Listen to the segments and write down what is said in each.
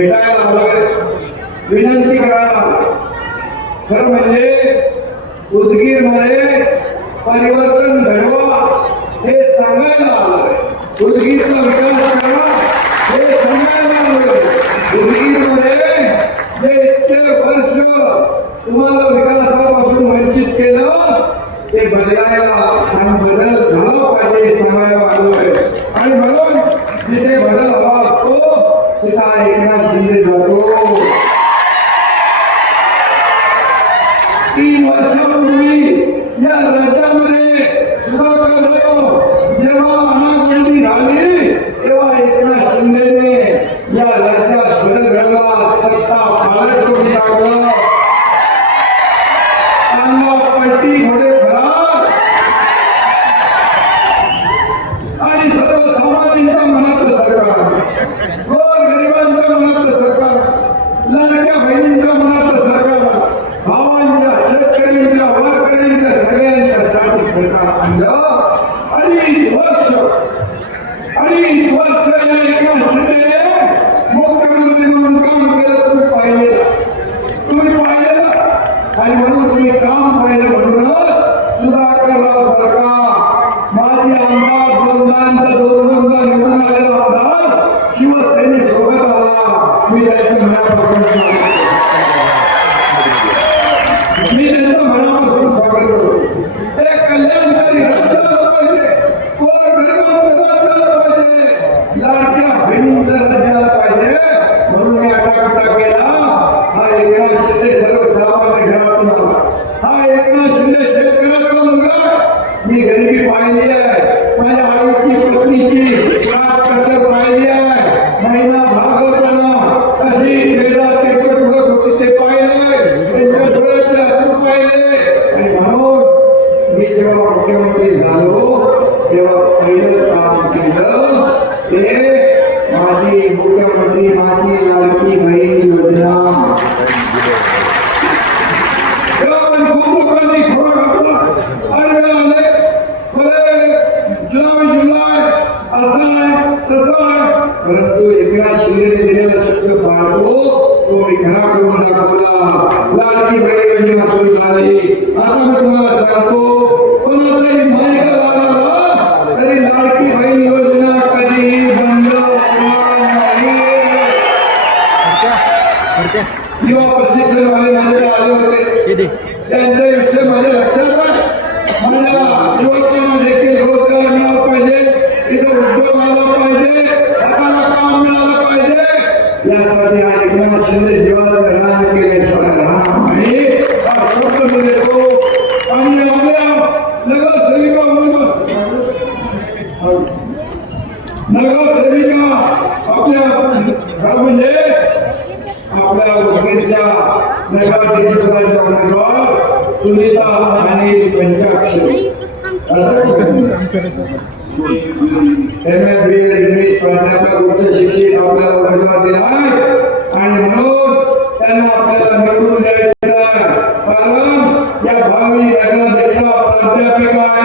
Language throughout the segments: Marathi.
भेटायला हवे विनंती करा खरं म्हणजे उदगीरमध्ये परिवर्तन घडवा हे सांगायला हवं उदगीरचा विकास करा हे सांगायला हवं उदगीरमध्ये हे इतके वर्ष तुम्हाला विकासापासून वंचित केलं ते बदलायला Amen. ಗಿಡ ಸೂರ್ಯ ಗಿಡ ಶಕ್ತಿ ಪಾಡು ಕೋಟಿ ಕಲಾಕ್ರಮಣ ಲಾಟಿ ಬೆಳಗ್ಗೆ ಸುರಿದಾರಿ ಆತಂಕವಾದ ಸಾಕು ಪುನಃ ಮಾಯಗಳ విలాసపతి ఆయన కుటుంబ సభ్యులు జీవాలు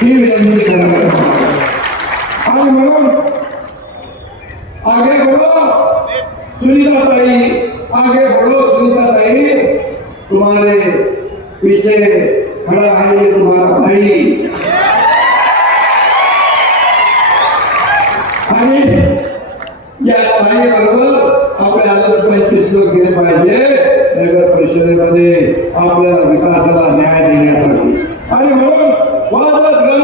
आणि म्हणून आगे बोलो ताई आगे तुम्हारे पीछे आणि या लोक गेले पाहिजे नगर परिषदेमध्ये आपल्याला विकासाला न्याय देण्यासाठी आणि म्हणून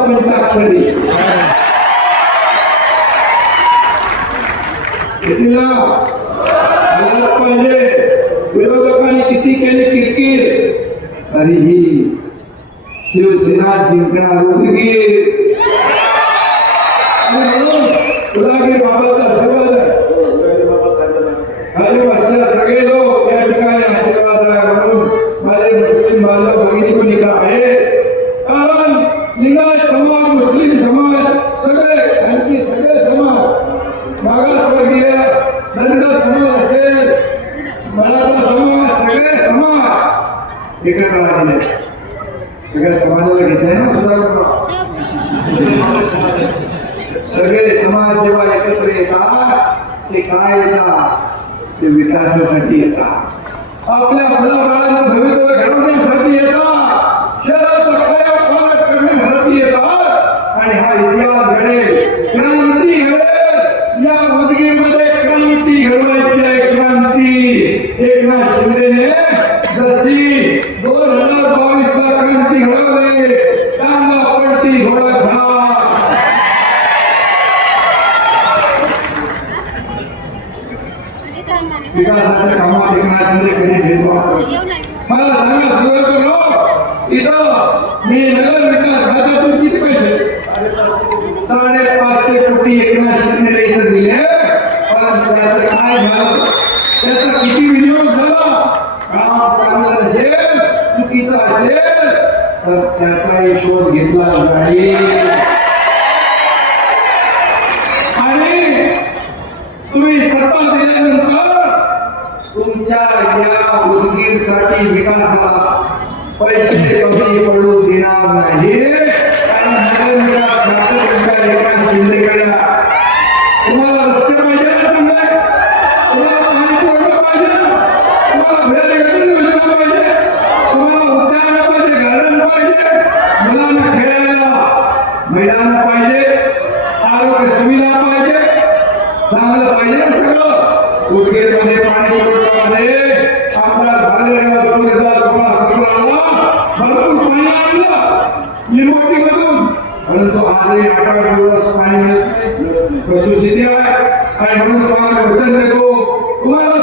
पंचाक्षरी तिला पाहिजे विरोधकांनी किती केली किरकिर तरीही शिवसेना जिंकणार मुलगी कोटी एकनाथ शिंदे दिले पण त्याचं काय झालं त्याचा किती विनियोग झाला काम चांगलं चुकीचं असेल तर शोध घेतला नाही आणि तुम्ही सत्ता दिल्यानंतर तुमच्या या उदगीरसाठी विकासाला पैसे कमी पडू देणार नाही ಕುಮಾರ خصوصيتها أي على المثلث وما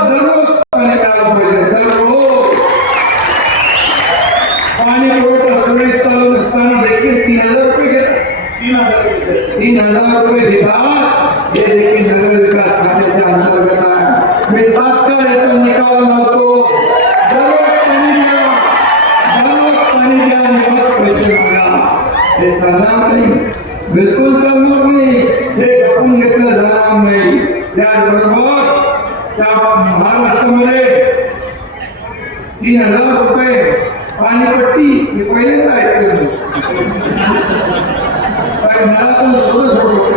चित्रपट त्या महाराष्ट्रामध्ये तीन हजार रुपये पाणीपट्टी हे पहिल्यांदा ऐकलं मला पण सोडत होतो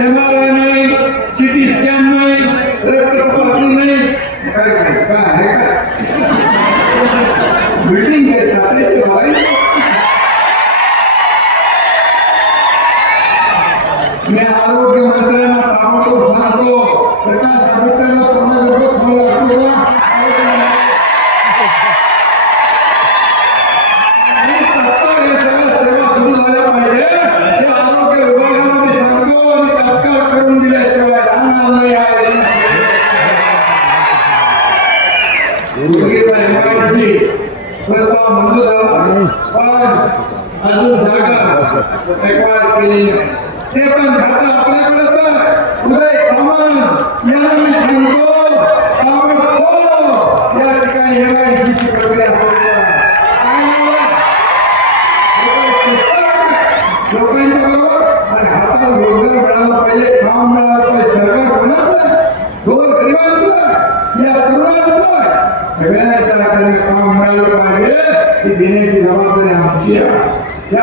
Semana. ते पण घातलं आपल्याकडे तर उदय हो. या ठिकाणी हातात रोजगार मिळाला पाहिजे काम मिळालं पाहिजे सरकार कोणाचं गोर या सगळ्या काम मिळालं पाहिजे ही जबाबदारी आमची आहे या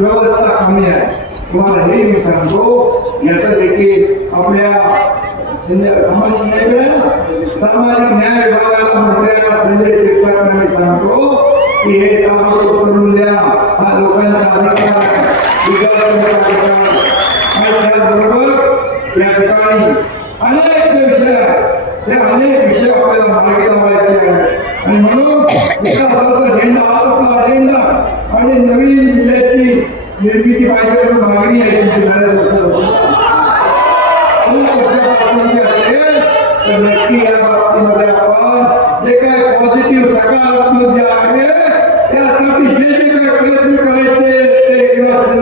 व्यवस्था कमी आहे तुम्हाला हे मी सांगतो याचं देखील आपल्या सामाजिक न्याय विभागाला सांगतो की हे काम करून द्या हा लोकांचा अधिकार आणि या ठिकाणी अनेक विषय त्या अनेक विषय आपल्याला आणि म्हणून एका बरोबर झेंडा आरोपला झेंडा आणि नवीन जिल्ह्याची निर्मिती पाहिजे मागणी आहे तर नक्की या बाबतीमध्ये आपण जे काय पॉझिटिव्ह सकारात्मक जे आहे त्यासाठी जे जे काय प्रयत्न करायचे ते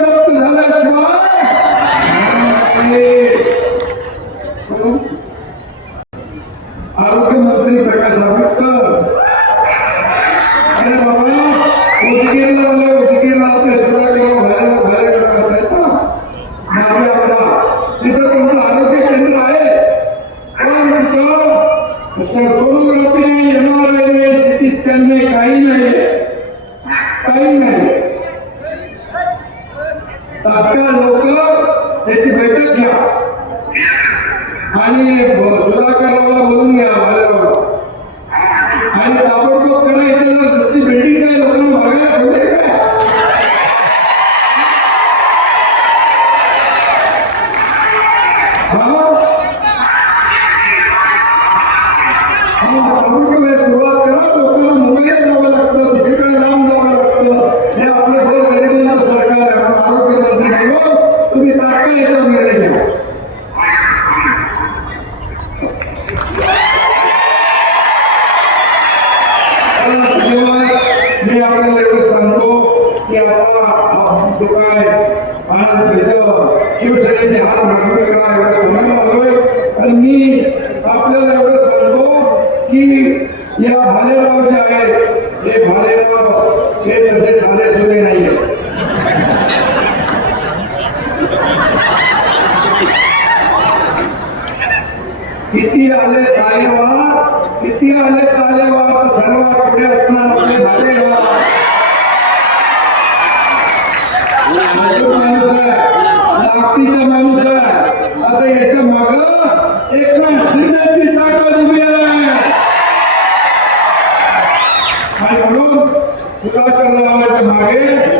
तात्काळ लोक त्याची बैठक घ्या आणि सुधाकरांना बोलून घ्या आणि ताबडतोब करा इथे बिल्डिंग किती आले तालेवा किती आले तालेवा सर्वात पुढे असणार माणूस आहे आता याच्या माग एक शिंदेची उभी आहे म्हणून मागे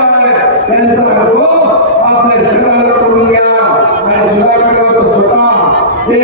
त्यांचा आपल्या शहराला करून घ्या आणि सुधाकर स्वतः ते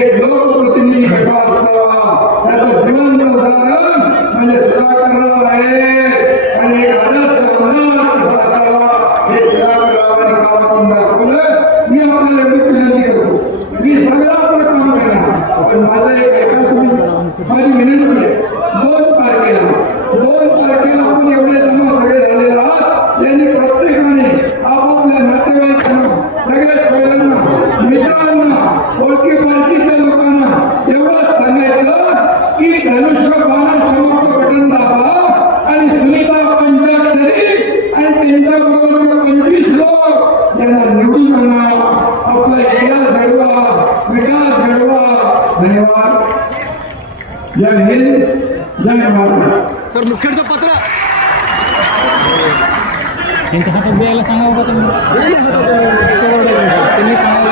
तर मुखेडचं पत्र त्यांच्या हातात द्यायला सांगावं का तुम्ही त्यांनी सांगावं